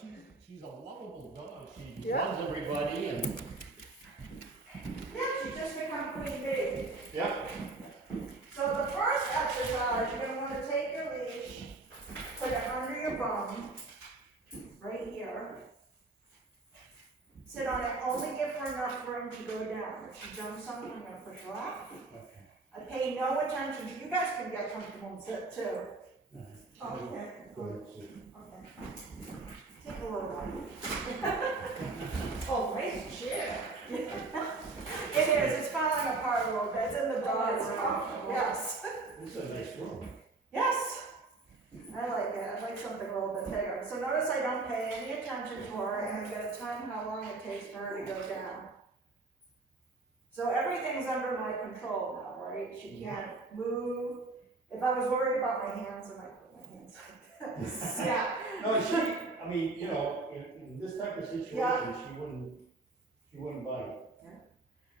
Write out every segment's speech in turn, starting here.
she's a lovable dog. She Yeah. loves everybody and. Yeah, she just become queen bee. Yeah. So the first exercise, you're gonna wanna take your leash, put it under your bum, right here. Sit on it, only give her enough room to go down. If she jumps on it, I'm gonna push her off. Okay. I pay no attention to, you guys can get comfortable and sit too. Okay. Go ahead, Sue. Okay. Take a little one. Oh, nice chair. It is, it's falling apart a little bit, it's in the dog's room. Yes. This is a nice room. Yes. I like it, I like something a little bit bigger. So notice I don't pay any attention to her, and I gotta time how long it takes for her to go down. So everything's under my control now, right? She can't move. If I was worried about my hands, I might put my hands like this. Yeah. No, I mean, you know, in this type of situation, Yeah. she wouldn't bite.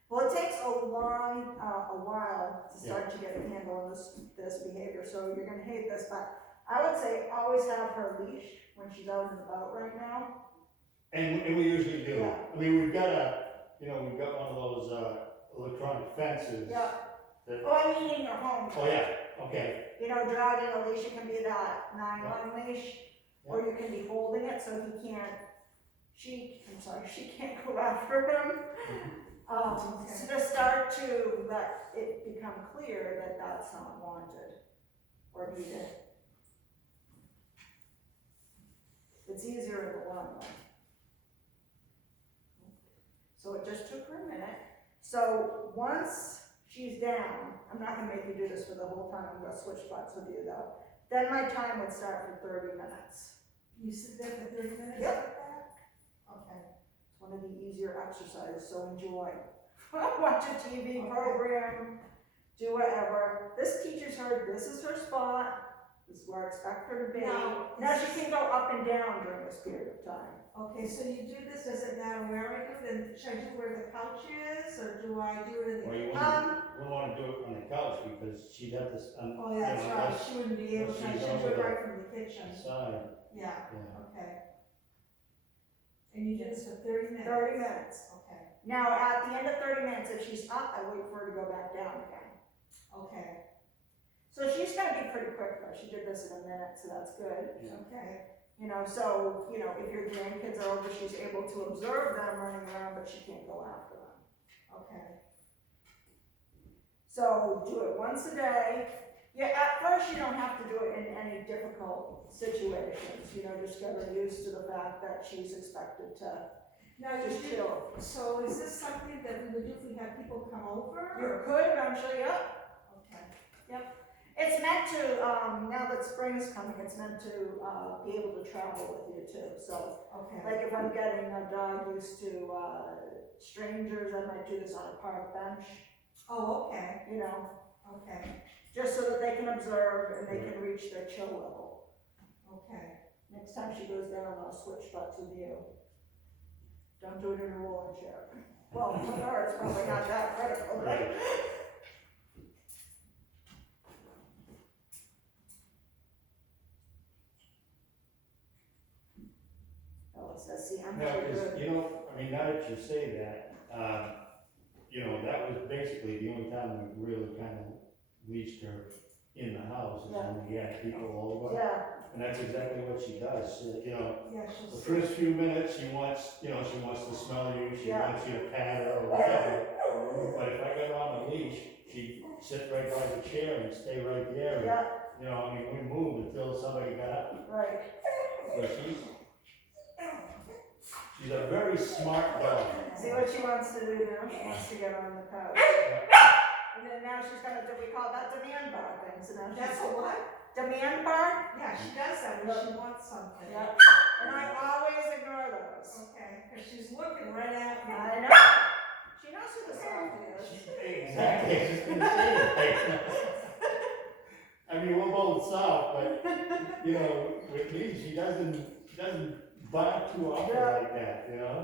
Well, it takes a while to start to get a handle on this behavior, so you're gonna hate this, but I would say always have her leash when she's out and about right now. And we usually do. Yeah. I mean, we've got one of those, electronic fences. Yeah. That, Oh, I mean in your home. oh, yeah, okay. You know, dragging a leash, it can be that nylon leash, or you can be holding it so she can't go after him. So to start to let it become clear that that's not wanted or needed. It's easier in the long run. So it just took her a minute. So once she's down, I'm not gonna make you do this for the whole time, I'm gonna switch spots with you though. Then my time would start for 30 minutes. You sit there for 30 minutes Yep. like that? Okay. It's one of the easier exercises, so enjoy. Watch a TV program, do whatever. This teaches her, this is her spot, this is where I expect her to be. Now she can go up and down during this period of time. Okay, so you do this, does it matter where I do it? Then should I do where the couch is, or do I do it in Or the? you wouldn't want to do it on the couch because she'd have to, Oh, that's you know, right, that's she wouldn't be able to, I she's should do over it right from the kitchen. side. Yeah, Yeah. okay. And you do this for 30 minutes? 30 minutes. Okay, Now, at the end of 30 minutes, if she's up, I wait for her to go back down again. okay, So she's gonna be pretty quick though. She did this in a minute, so that's good. Yeah. okay. You know, so, you know, if your grandkids are over, she's able to observe them running around, but she can't go after them. Okay. So do it once a day. Yeah, at first you don't have to do it in any difficult situations, you know, just get her used to the fact that she's expected to Now, you just do, chill. so is this something that we would do if we have people come over? You could eventually, yep. Okay, It's meant to, now that spring is coming, it's meant to, be able to travel with you too, so. okay, Like if I'm getting a dog used to, strangers, I might do this on a park bench, oh, okay, you know, okay, just so that they can observe and they can reach their chill level. okay. Next time she goes down, I'll switch spots with you. Don't do it in a rolling chair. Well, for her, it's probably not that critical, right? Oh, it says, see, I'm No, really because, good. you know, I mean, now that you say that, you know, that was basically the only time we really kind of leashed her in the house, is when we had people over. Yeah, And that's exactly what she does, you know, Yeah, the she'll first few minutes, she wants to smell you, she Yeah. wants you to pat her or whatever. But if I got her on a leash, she'd sit right by the chair and stay right there. And, yeah, you know, I mean, we moved until somebody got up. right. So she's a very smart dog. See what she wants to do now? She wants to get on the couch. And then now she's gonna do, we call that demand barking, so now That's she's. a what? Demand bark? Yeah, she does that when she wants something. Yep. And I always ignore those. Okay, because she's looking right at me. I know. She knows who the soft is. Exactly, I was just gonna say that. I mean, we're both soft, but, you know, with me, she doesn't bark too often Yeah. like that, you know?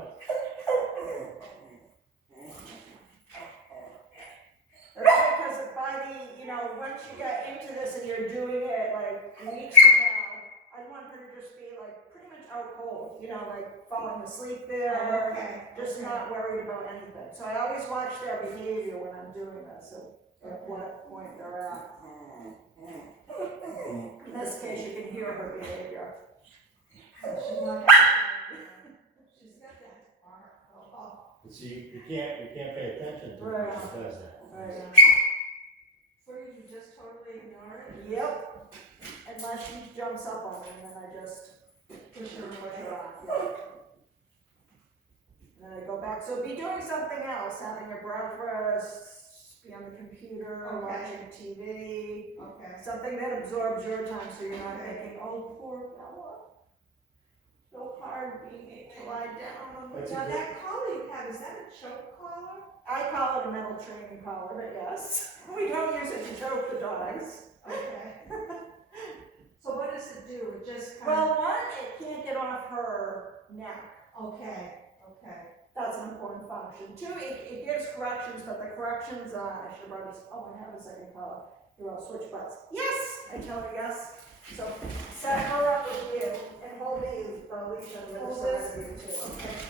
That's because by the, you know, once you get into this and you're doing it like weeks from now, I want her to just be like pretty much out cold, you know, like falling asleep Oh, there, okay. just okay. not worried about anything. So I always watch their behavior when I'm doing this, so at what point they're at. In this case, you can hear her behavior. She's not. She's got that part. Oh, But see, you can't pay attention to Right. it if she does that. Right. so you just totally ignore it? Yep, unless she jumps up on me, and then I just Push her push away. her off, yeah. And then I go back, so be doing something else, having a breakfast, be on the computer, Okay. watching TV, Okay. something that absorbs your time, so you're not thinking, oh, poor Bella. So hard being able to lie down on the That's Now a that collar you have, is that a choke collar? I call it a metal training collar, but yes, we don't use it to choke the dogs. Okay. So what does it do? It just kind Well, one, it can't get off her neck. of, okay, okay. That's an important function. Two, it gives corrections, but the corrections, I should have brought this, oh, I have a second collar. Here, I'll switch butts. Yes, I tell her yes. So set her up with you and hold the leash on the other Hold side of you too.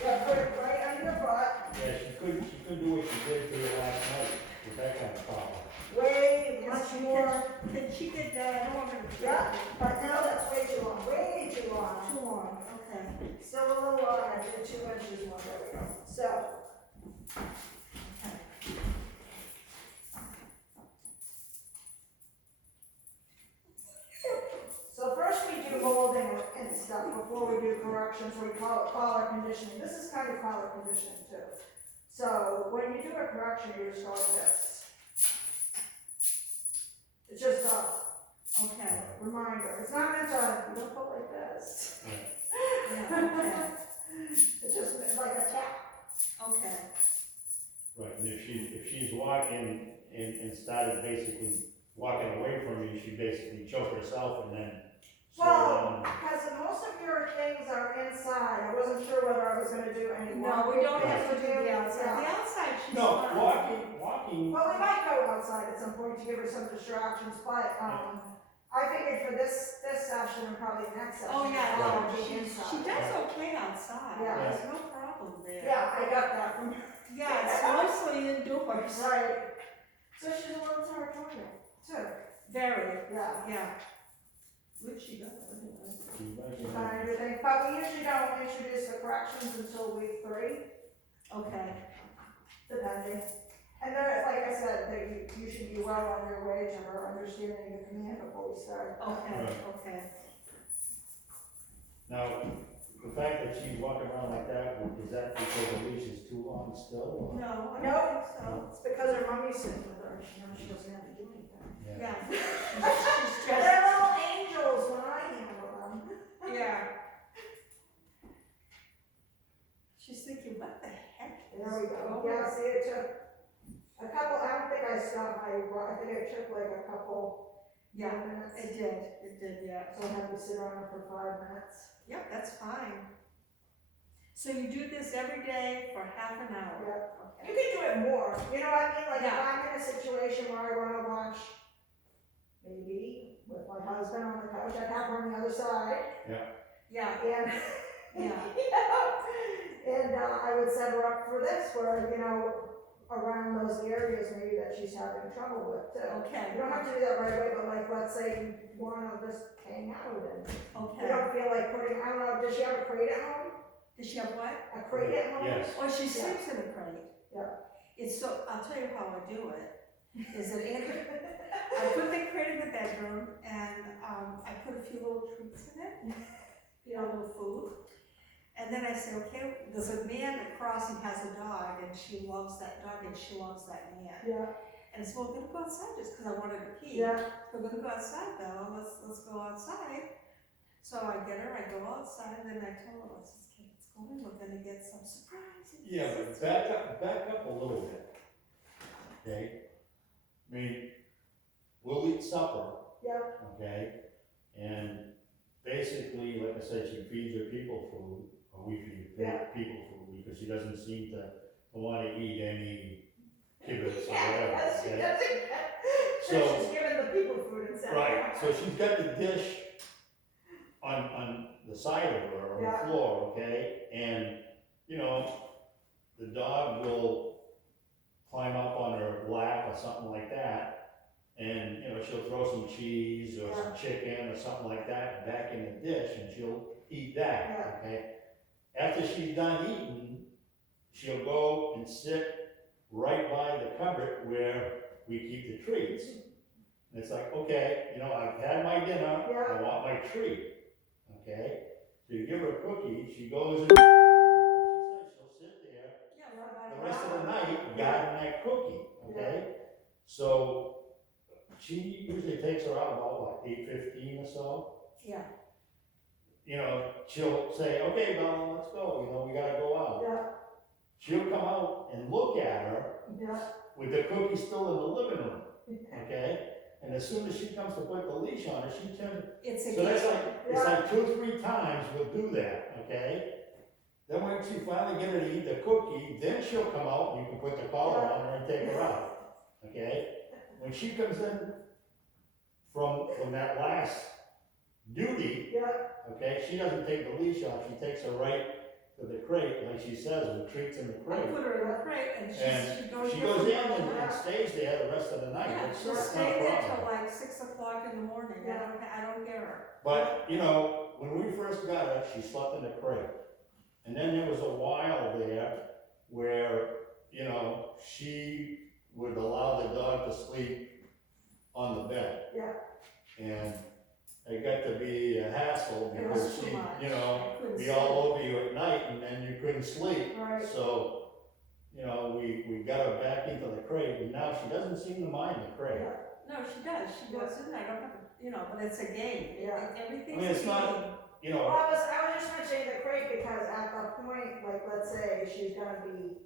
Yeah, put it right under your butt. Yeah, she couldn't do what she did to you last night with that kind of problem. Way much more. Can she get that longer? Yeah, but now that's way too long. Way too long. Too long, okay. Still a little long. I did 2 inches more. There we go. So. So first we do molding and stuff before we do corrections, we call it collar conditioning. This is kind of collar conditioning too. So when you do a correction, you just go like this. It's just a Okay. reminder. It's not meant to, you don't go like this. Yeah, okay. It's just like a tap. Okay. Right, and if she's walking and started basically walking away from you, she basically choked herself and then slow Well, down. because most of your things are inside. I wasn't sure whether I was gonna do any No, walking. we don't have to do the Yeah. outside. The outside she's No, fine. walking, Well, we might go outside at some point to give her some distractions, but, I figured for this session and probably the next session. Oh, yeah, I'll no, be she inside. does okay outside. Yeah. There's no problem there. Yeah, I got that from her. Yeah, it's mostly indoors. Right. So she's a little territorial, too. Very, Yeah. yeah. Which she does, anyway. she might She's be- fine, everything, but we usually don't introduce the corrections until week 3, Okay, depending. And then, like I said, that you should be well on your way to her understanding the command before we start. okay, Right. okay. Now, the fact that she's walking around like that, is that because the leash is too long still? or- No, I No. don't think so. It's because her mommy's sitting with her, and she knows she doesn't have to do anything. Yeah, she's They're just, little angels when I handle them. yeah. She's thinking, what the heck is There we go. going Yeah, on? see, it took a couple, I don't think I stopped, I think it took like a couple Yeah, minutes. it did, yeah. So I had to sit on it for 5 minutes. Yep, that's fine. So you do this every day for half an hour? Yeah. You can do it more, you know what I mean? Like if Yeah. I'm in a situation where I wanna watch, maybe with my husband on the couch, I'd have her on the other side, Yeah, and, yeah, and, I would set her up for this, where, you know, around those areas maybe that she's having trouble with too. okay, You don't have to do that right away, but like, let's say you wanna just hang out and you okay. don't feel like putting, I don't know, does she have a crate at home? Does she have what? A crate at home? Yes. Oh, she sleeps in a crate. Yeah. It's so, I'll tell you how I do it, is that I put the crate in the bedroom and, I put a few little treats in it, you know, little food. And then I say, okay, there's a man across and has a dog and she loves that dog and she loves that man. Yeah, And I said, well, we're gonna go outside just because I wanted to pee. yeah, We're gonna go outside, Bella, let's go outside. So I get her, I go outside, and then I tell her, let's just get what's going, we're gonna get some surprises. Yeah, but back up a little bit. Okay? I mean, we'll eat supper, yeah, okay? And basically, like I said, she feeds her people food, or we feed Yeah. people food, because she doesn't seem to wanna eat any kibbles or yeah, whatever, yes, she okay? doesn't. So- She's giving the people food and stuff. Right, so she's got the dish on the side of her, on Yeah. the floor, okay? And, you know, the dog will climb up on her lap or something like that, and, you know, she'll throw some cheese or some chicken or something like that back in the dish, and she'll eat that, okay? After she's done eating, she'll go and sit right by the cupboard where we keep the treats. And it's like, okay, you know, I've had my dinner, I want my treat, okay? So you give her a cookie, she goes and, she'll sit there the rest of the night guarding that cookie, okay? So she usually takes her out about what, 8:15 or so? Yeah. You know, she'll say, okay, Bella, let's go, you know, we gotta go out. Yeah. She'll come out and look at her Yeah. with the cookie still in the living room, okay? And as soon as she comes to put the leash on her, she turns, It's a so that's game. like, it's like 2 or 3 times we'll do that, okay? Then when she finally get her to eat the cookie, then she'll come out and you can put the collar on her and take her out, okay? When she comes in from that last duty, Yeah. okay, she doesn't take the leash off, she takes her right to the crate, like she says, with treats in the I crate. put her in the crate and And she goes. She goes in different and stays there the rest of the night, Yeah, it's she'll not stay a there problem. till like 6 o'clock in the morning, I don't care. But, you know, when we first got her, she slept in the crate. And then there was a while there where, you know, she would allow the dog to sleep on the bed. Yeah. And it got to be a hassle It was because too she, much. you know, I couldn't be sleep. all over you at night and then you couldn't sleep. Right. So, you know, we got her back into the crate and now she doesn't seem to mind the crate. No, she does, she goes in there, I don't have to, you know, but it's a game. Yeah. Everything's I mean, it's a not- game. You Well, know, I was just mentioning the crate because at the point, like, let's say she's gonna be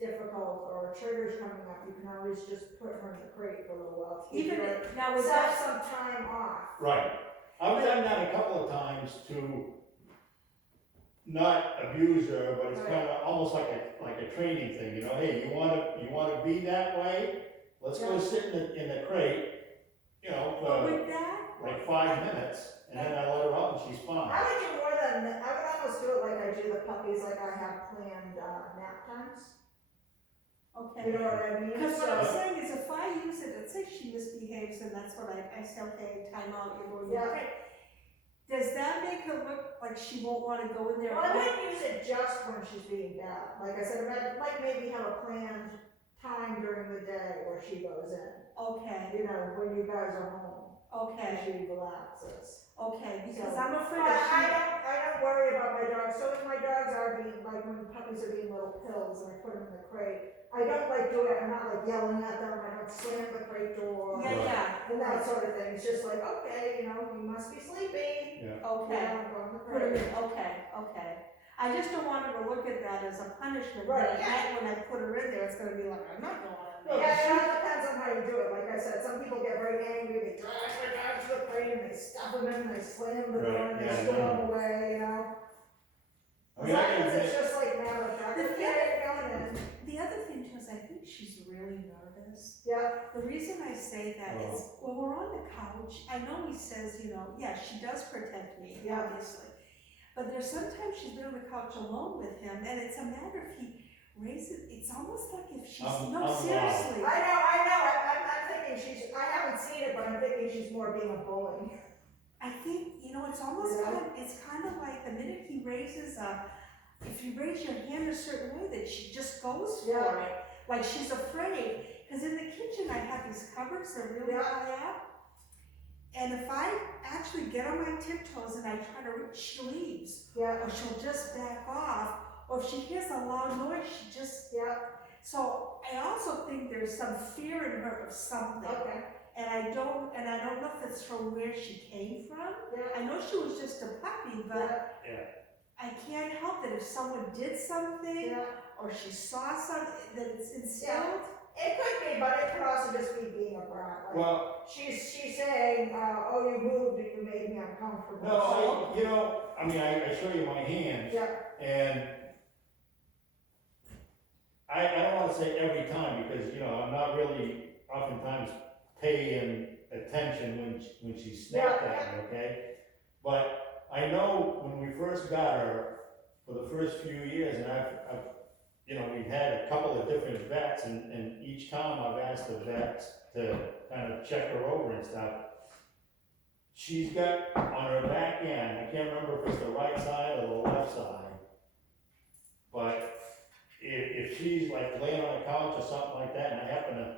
difficult or a trigger's coming up, you can always just put her in the crate for a little while. to keep Even, her- now with Set that, some time off. right. I've done that a couple of times to not abuse her, but it's Right. kind of almost like a training thing, you know, hey, you wanna be that way? Let's go Yeah. sit in the crate, you know, but for with that, like 5 minutes, and then I let her out and she's fine. I would do more than, I would almost do it like I do the puppies, like I have planned, nap times. okay. You know what I mean? Because what I'm So- saying is if I use it, let's say she misbehaves and that's what I say, okay, time out, you're going to Yeah. the crate. Does that make her look like she won't wanna go in there? Well, I wouldn't use it just when she's being bad. Like I said, I'd like maybe have a planned time during the day where she goes in. Okay, You know, when you guys are home, and okay, she relaxes. okay, because So- I'm afraid But if I don't worry about my dogs. So if my dogs are being, like when puppies are being little pills and I put them in the crate, I don't like do it, I'm not like yelling at them, I don't slam the crate door. yeah, yeah, And that sort of thing. It's just like, okay, you know, you must be sleepy. okay. Yeah, go in the Put her crate. in, okay. I just don't want her to look at that as a punishment, Right, but at night when I put her in there, it's gonna be like, I'm not going in Yeah, there. it all depends on how you do it. Like I said, some people get very angry, they drag their dog to the crate and they stuff them in, they slam the door Right, and they yeah, storm away, you know? I mean, I can Sometimes it's admit, just like, now the dog, The okay, going in. The other thing too is I think she's really nervous. Yeah, The reason I say that is, when we're on the couch, I know he says, you know, yeah, she does protect me, Yeah. obviously. But there's sometimes she's been on the couch alone with him, and it's a matter if he raises, it's almost like if she's, no, I'm seriously. I know, I'm thinking she's, I haven't seen it, but I'm thinking she's more being a bully. I think, you know, it's almost Yeah. it's kind of like the minute he raises if you raise your hand a certain way, that she just goes for Yeah. it, like she's afraid. Because in the kitchen, I have these cupboards, they're really Yeah. high up. And if I actually get on my tiptoes and I try to reach, she leaves, Yeah, or she'll just back off, or if she hears a loud noise, she just, yeah, so I also think there's some fear in her of something. okay, And I don't know if it's from where she came from. yeah, I know she was just a puppy, but yeah, I can't help that if someone did something yeah. or she saw something that it's instilled. It could be, but it could also just be being a brat. Like, well, she's saying, oh, you moved and you made me uncomfortable. no, you know, I mean, I show you my hands, Yeah, and I don't wanna say every time, because, you know, I'm not really oftentimes paying attention when she snapped at me, okay? But I know when we first got her, for the first few years, and I've you know, we've had a couple of different vets, and each time I've asked the vets to kind of check her over and stuff. She's got on her back end, I can't remember if it's the right side or the left side, but if she's like laying on a couch or something like that, and I happen to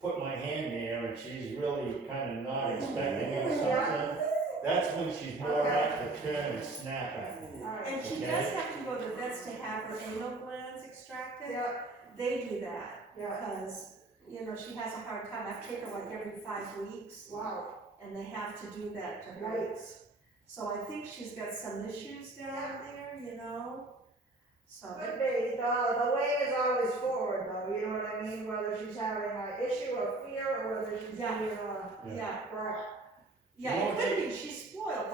put my hand there, and she's really kind of not expecting it or something, that's when she's more apt to turn and snap at me. Alright. And she Okay. does have to go to the vets to have her anal glands extracted. Yeah, They do that, yeah, because, you know, she has a hard time. I take her like every 5 weeks, wow, and they have to do that to her. yikes. So I think she's got some issues down there, you know? So, Could be, the way is always forward though, you know what I mean, whether she's having an issue or fear, or whether she's Yeah. being, yeah, brat. yeah, it could be, she's spoiled,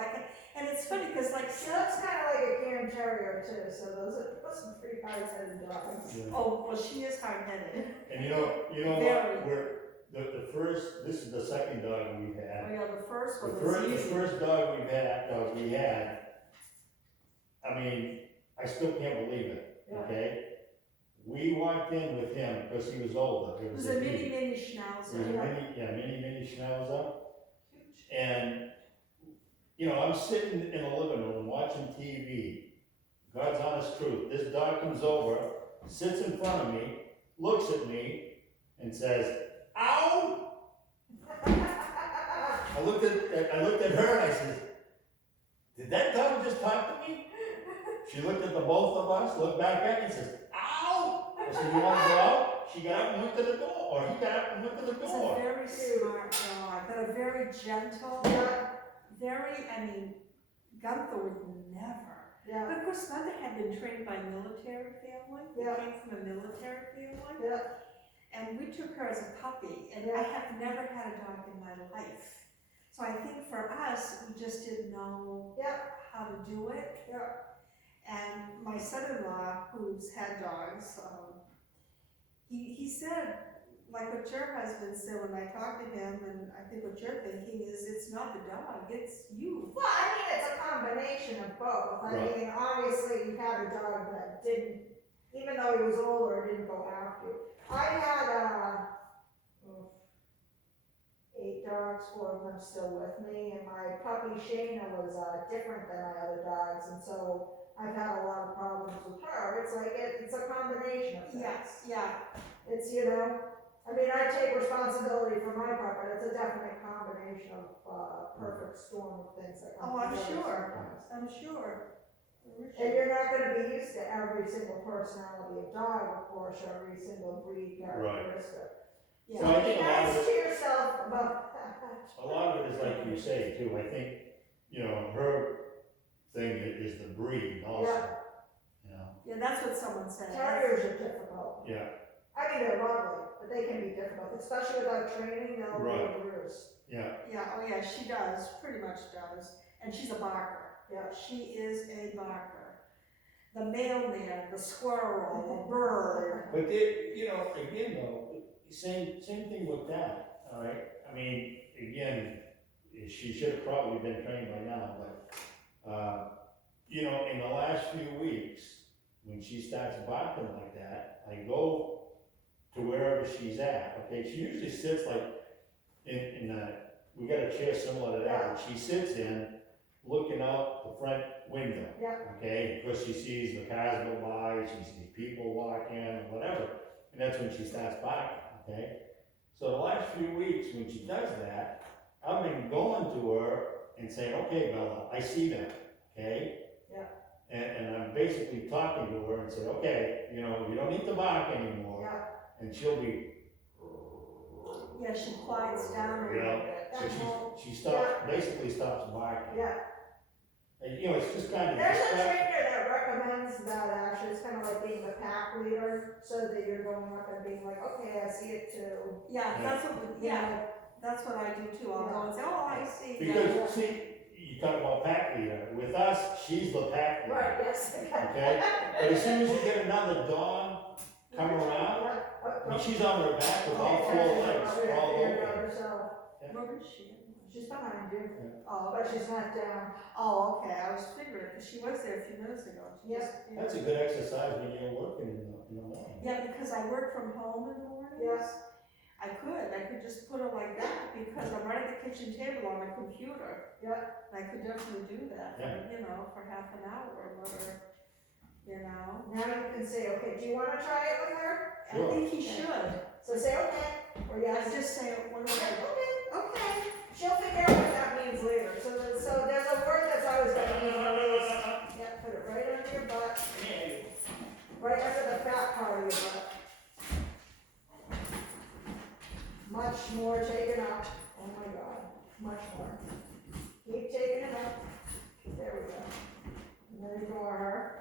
and it's funny, because like, She looks kinda like a Cairn Terrier too, so those are some pretty hard-headed dogs. Yeah. oh, well, she is hard-headed. And you know Very. what, the first, this is the second dog we've Oh, had. yeah, the first The one was first, the easy. first dog we had, I mean, I still can't believe it, Yeah. okay? We walked in with him because he was older. It was a mini It was a schnauzer. mini schnauzer. And, you know, I'm sitting in the living room watching TV. God's honest truth. This dog comes over, sits in front of me, looks at me, and says, "Ow!" I looked at her and I said, "Did that dog just talk to me?" She looked at the both of us, looked back at me and says, "Ow!" I said, "You wanna go out?" She got up and went to the door, or he got up and went to the It's a door. very smart dog, but a very gentle, Gunther would never. Yeah, But of course, Mother had been trained by a military family. Yeah. Came from a military family. yeah, And we took her as a puppy, and Yeah. I have never had a dog in my life. So I think for us, we just didn't know yeah, how to do it. yeah, And my son-in-law, who's had dogs, he said, like what your husband said when I talked to him, and I think what you're thinking is, it's not the dog, it's you. well, I mean, it's a combination of both, I Right. mean, obviously, you had a dog that didn't, even though he was older, didn't go after you. I had, 8 dogs, 4 of them still with me, and my puppy Shayna was, different than my other dogs, and so I've had a lot of problems with her. It's like, it's a combination of things. Yes, yeah, It's, you know, I mean, I take responsibility for my part, but it's a definite combination of, perfect storm of things that come Oh, I'm together sure. sometimes. I'm sure. And you're not gonna be used to every single personality of dog, of course, or every single breed characteristic. Yeah. So I Be think a lot of nice it, to yourself about that. a lot of it is like you say too. I think, you know, her thing is the breed also. Yeah. You know, Yeah, that's what someone said. Terriers are difficult. yeah, I mean, they're lovely, but they can be difficult, especially without training, they'll Right. be bruised. yeah. Yeah, oh yeah, she does, pretty much does, and she's a barker. Yeah. She is a barker. The mailman, the squirrel, the bird. But they, you know, again though, same thing with that, all right? I mean, again, she should have probably been trained by now, but, you know, in the last few weeks, when she starts barking like that, I go to wherever she's at, okay? She usually sits like we got a chair similar to that, and she sits in, looking out the front window. Yeah. Okay, because she sees the cars go by, she sees people walking, and whatever, and that's when she starts barking, okay? So the last few weeks, when she does that, I've been going to her and saying, "Okay, Bella, I see them, okay?" Yeah. And I'm basically talking to her and say, "Okay, you know, you don't need to bark anymore." Yeah. And she'll be, Yeah, she quiets down a Yeah. little bit. so she stops, basically stops barking. Yeah, And, you know, it's just kind of. there's a trainer that recommends that actually, it's kind of like being a pack leader, so that you're going up and being like, okay, I see it too. Yeah, Yeah. that's what, You yeah, know, that's what I do too. I'll go and say, oh, I see. Because, see, you talk about pack leader, with us, she's the pack leader. Right, yes. Okay, but as soon as you get another dog come around, I mean, she's on her back with all 4 legs, all over. Where was she? She's behind you. Yeah. Oh, but she's not down. Oh, okay, I was figuring, because she was there a few minutes ago. She Yeah. just- That's a good exercise when you're working in the morning. Yeah, because I work from home in the mornings. Yeah. I could just put it like that, because I'm right at the kitchen table on my computer. Yeah. And I could definitely do that, Yeah. for, you know, for half an hour or whatever, you know. Now you can say, okay, do you wanna try it with her? Sure. I think he should. So say okay, or I yes. just say, what do Okay, I, okay. She'll figure out what that means later. So there's a word that's always gonna be released. Yeah, put it right under your butt, right under the fat part of your butt. Much more taken up. Oh my God, much more. Keep taking it up. There we go. And then ignore her.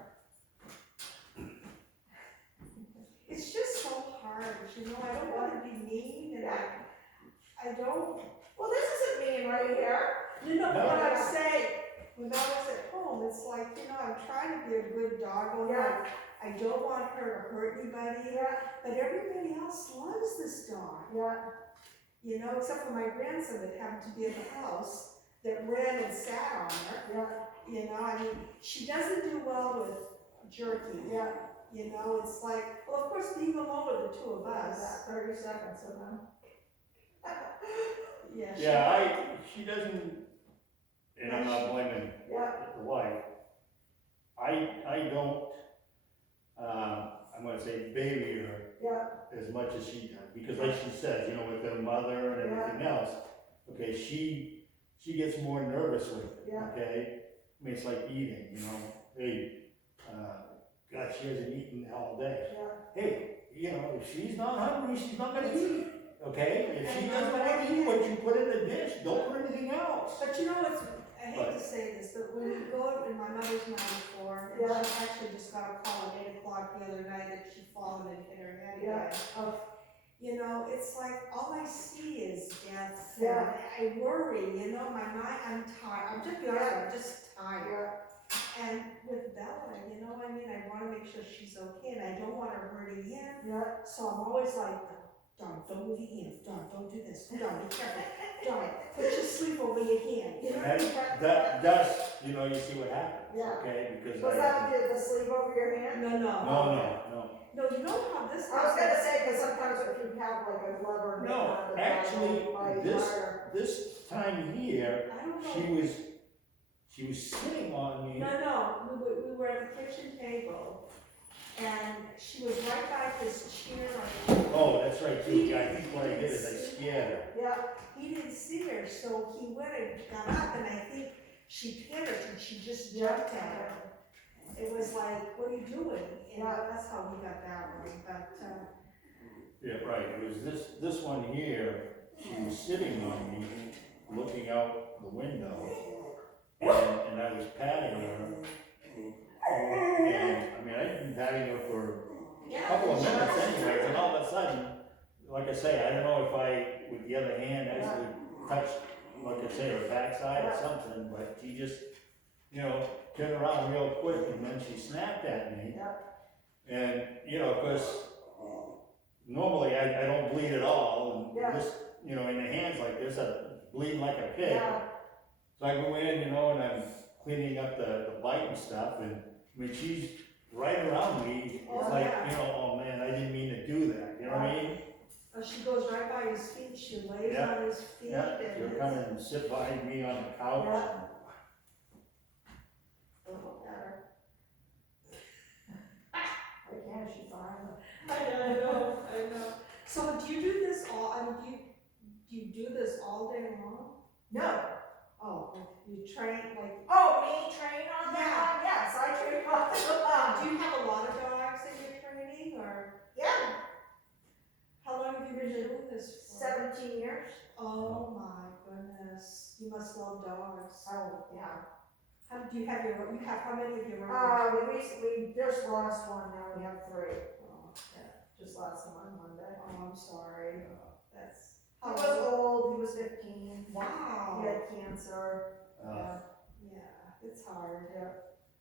it's just so hard, you know, I don't wanna be mean, and I don't, Well, this isn't mean right here. you know, No. what I say, when I was at home, it's like, you know, I'm trying to be a good dog owner. Yeah. I don't want her to hurt anybody, Yeah, but everybody else loves this dog. yeah, You know, except for my grandson that happened to be in the house, that ran and sat on her. yeah, You know, I mean, she doesn't do well with jerky. yeah. You know, it's like, well, of course, being alone with the two of us. About 30 seconds of them. Yeah. Yeah, she doesn't, and I'm not blaming Yeah, the wife. I don't, I'm gonna say baby her yeah, as much as she does, because like she says, you know, with her mother and everything else, okay, she gets more nervous with it, yeah, okay? I mean, it's like eating, you know, hey, God, she hasn't eaten all day. yeah. Hey, you know, if she's not hungry, she's not gonna eat, okay? If she I know, doesn't but I wanna eat can't- what you put in the dish, don't put anything else. But you know, it's, I hate But- to say this, but when you go, and my mother's 94, and Yeah. she actually just got a call at 8 o'clock the other night that she'd fallen and hit her head Yeah. again. Oh. You know, it's like, all I see is death. Yeah. And I worry, you know, my mind, I'm tired, I'm just, be honest, I'm just tired. Yeah, And with Bella, you know, I mean, I wanna make sure she's okay, and I don't want her hurting him, yeah, so I'm always like, Don, don't move your hands, Don, don't do this, Don, be careful, Don, put your sleeve over your hand, you know? That's, you know, you see what happens, Yeah. okay? Because was that the sleeve over your hand? No, no. no. No, you know how this I was gonna happens? say, cause sometimes if you have like a lever. hit No, on the actually, bottom, like this- wire. This time here, I don't know. she was sitting on me. No, we were at the kitchen table, and she was right by his chair, on Oh, that's right, too. Yeah, I think what I did is I scared her. Yeah, he didn't see her, so he went and got up, and I think she panicked, and she just jumped at her. It was like, what are you doing? And Yeah. that's how we got that one, but, Yeah, right, it was this one here, she was sitting on me, looking out the window, and I was patting her. And, I mean, I'd been patting her for a couple of minutes anyways, and all of a sudden, like I say, I don't know if I, with the other hand, actually touched, like I say, her backside or something, but she just, you know, turned around real quick, and then she snapped at me. Yeah. And, you know, cause normally I don't bleed at all, Yeah. and this, you know, in the hands like this, I bleed like a pig. yeah, So I go in, you know, and I'm cleaning up the bite and stuff, and, I mean, she's right around me, Oh, it's like, yeah. you know, oh man, I didn't mean to do that, you know what I mean? she goes right by his feet, she lays Yeah. on his feet, Yeah, and she'll it's- come and sit by me on the couch. Yeah. Look at her. Why can't she find her? I know. So do you do this all, I mean, do you do this all day long? No. Oh, you train, like, Oh, me train on that? Yes, I train on that. do you have a lot of dogs that you're training, or Yeah, how long have you been doing this for? 17 years. Oh my goodness, you must love dogs. Oh, yeah. How do you have how many of your own? We just lost one, now we have 3. Oh, Just lost him on Monday. oh, I'm sorry, that's. He was old, he was 15. Wow. He had cancer. Yeah, it's hard. Yeah.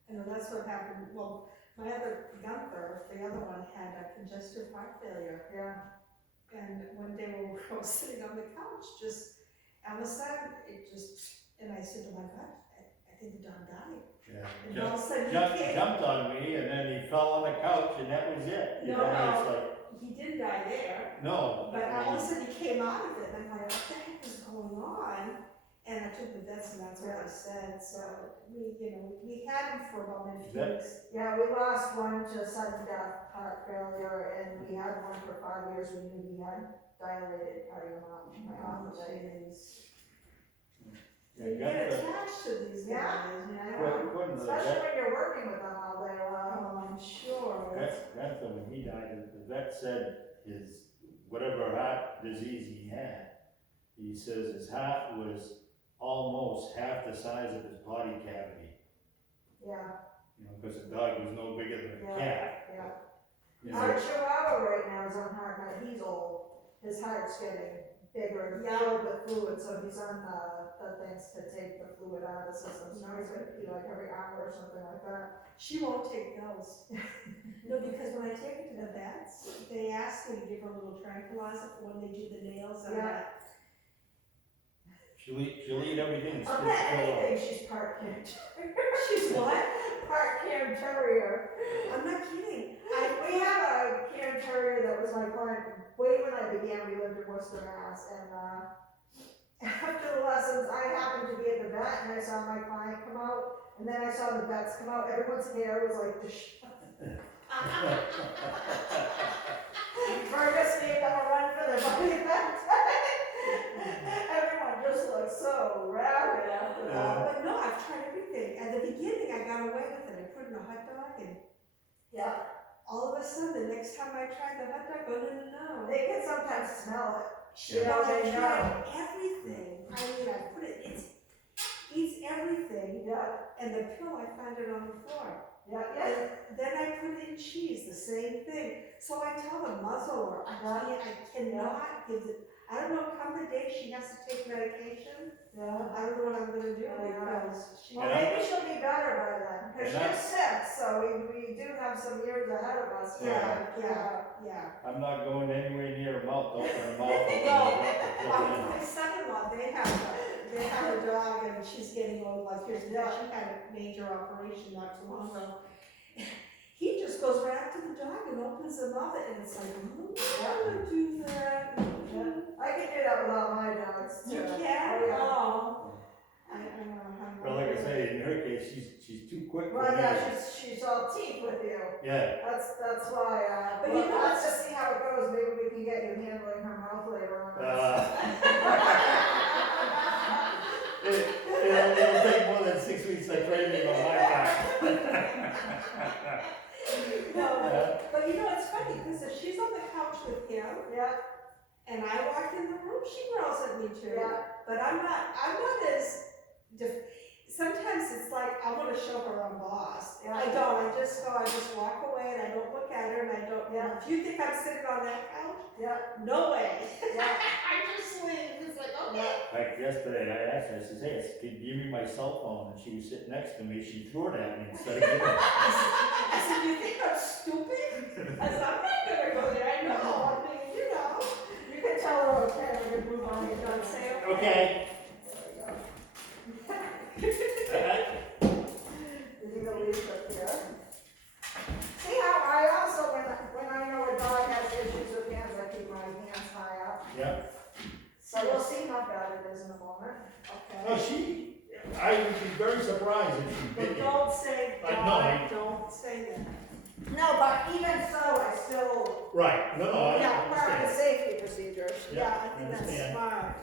I know that's what happened, well, my other Gunther, the other one had a congestive heart failure. Yeah. And one day we were all sitting on the couch all of a sudden, it just, and I said, oh my God, I think the dog died. Yeah. And all of a sudden, he Jumped, came, jumped on me and then he fell on the couch and that was it. You No, know, no. it's like, he didn't die there, no. but all of a sudden he came out of it, and I'm like, what the heck is going on? And I took the vets, and that's what I said, so we had him for about a few Vet- weeks. Yeah, we lost one to sudden death, heart failure, and we had one for 5 years, we knew he had dilated cardiomyopathy. Yeah, You got get the- attached to these Yeah. guys, you know? Well, according to the Especially vet, when you're working with them all day long. Oh, I'm sure. Gunther, when he died, the vet said his, whatever heart disease he had, he says his heart was almost half the size of his body cavity. Yeah, You know, because the dog was no bigger than a Yeah. cat. yeah. You know, Our Chihuahua right now is on heart meds. He's old. His heart's getting bigger and filled with fluid, so he's on the things to take the fluid out of the system. So now he's gonna pee like every hour or something like that. She won't take pills. No, because when I take her to the vets, they ask me to give her a little tranquilizer for when they do the nails and Yeah. that. she'll eat everything and On spit that it all out. anything, she's part Cam. She's what? Part Cam Terrier. I'm not kidding. We have a Cam Terrier that was my client way when I began. We lived in Worcester, Mass. And after the lessons, I happened to be at the vet and I saw my client come out. And then I saw the vets come out. Everyone's hair was like, Fergus gave them a run for their money that time. Everyone just looked so rabid after that. But no, I've tried everything. At the beginning, I got away with it. I put in a hot dog and Yeah, all of a sudden, the next time I tried the hot dog, oh, no. they can sometimes smell it. She Yeah. I They tried everything. I mean, I put it, it eats everything. Yeah, And the pill, I found it on the floor. yeah, yeah. And then I put in cheese, the same thing. So I tell the muzzle her, I cannot give it, I don't know, come the day she has to take medication, Yeah. I don't know what I'm gonna do Oh, yeah. because she. Well, And maybe she'll be better by then, because And she's sick, so we do have some years ahead of us. Yeah. I'm not going anywhere near a mouth, open a mouth. My son-in-law, they have a dog and she's getting old, like yours, she had a major operation not too long ago. He just goes right up to the dog and opens the mouth and it's like, I don't do that. I can do that without my dogs too. You can? Oh, yeah. Oh. I don't know how. Well, like I say, in her case, she's too quick for Well, me. yeah, she's all teeth with you. Yeah, That's why, But well, you know, let's just see how it goes, maybe we can get you handling her mouth later on. it'll take more than 6 weeks of training on my part. No, but you know, it's funny, because if she's on the couch with him, Yeah, and I walk in the room, she growls at me too. yeah, But I'm not as, sometimes it's like, I wanna show her I'm boss. Yeah. I don't, I just walk away and I don't look at her and I don't, Yeah. if you think I'm sitting on that couch, yeah, no way. yeah. I just leave, it's like, okay. Like yesterday, I asked her, I says, hey, can you give me my cell phone? And she was sitting next to me, she threw it at me instead of giving it. I said, you think I'm stupid? I said, I'm not gonna go there, I know, I mean, you know. You can tell her, okay, we're gonna move on, you don't say it. Okay. There we go. Did you go leave up here? See how I also, when I know a dog has issues with hands, I keep my hands high up. Yeah. So we'll see how bad it is in a moment. No, I would be very surprised if she But bit you. don't say, I know. don't say that. No, but even so, I still, Right, no, I yeah, part of the understand. safety procedures. Yeah, Yeah, I think that's understand. smart.